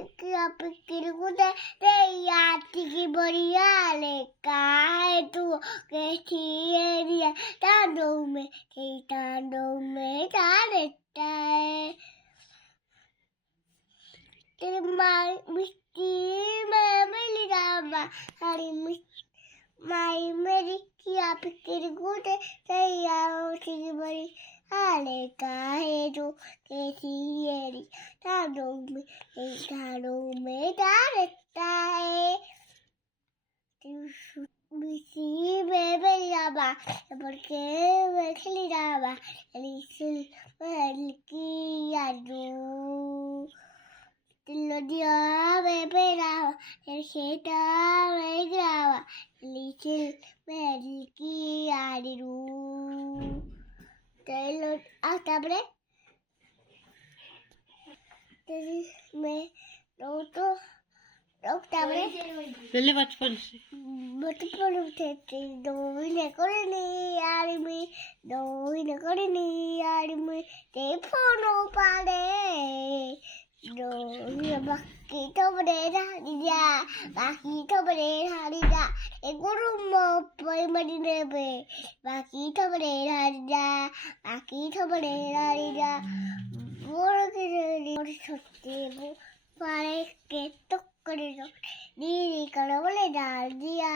Kia pikirikuta te yaatiki boriale kai tu ke tieria tandume taretai Termai misti meli dama hari mai meri kia pikirikuta te yaatiki boriale kai tu ke tieria tandume taretai Misi bebe lava, porque me lava, elisil melkiadu. Lo dio bebe lava, el geta me grava, elisil melkiadu. Te lo hasta bre, te me roto. Octabre. Dale बचपन से बचपन उठे दो महीने करनी यार में 2 महीने करनी यार में ते फोन पाड़े दो ये बाकी तो बड़े रानिया बाकी तो बड़े रानिया एक रूम पर मरीने पे बाकी तो बड़े रानिया बाकी तो बड़े रानिया बोल के और छोटे वो पारे के तो करे नीली कलर वाले डाल दिया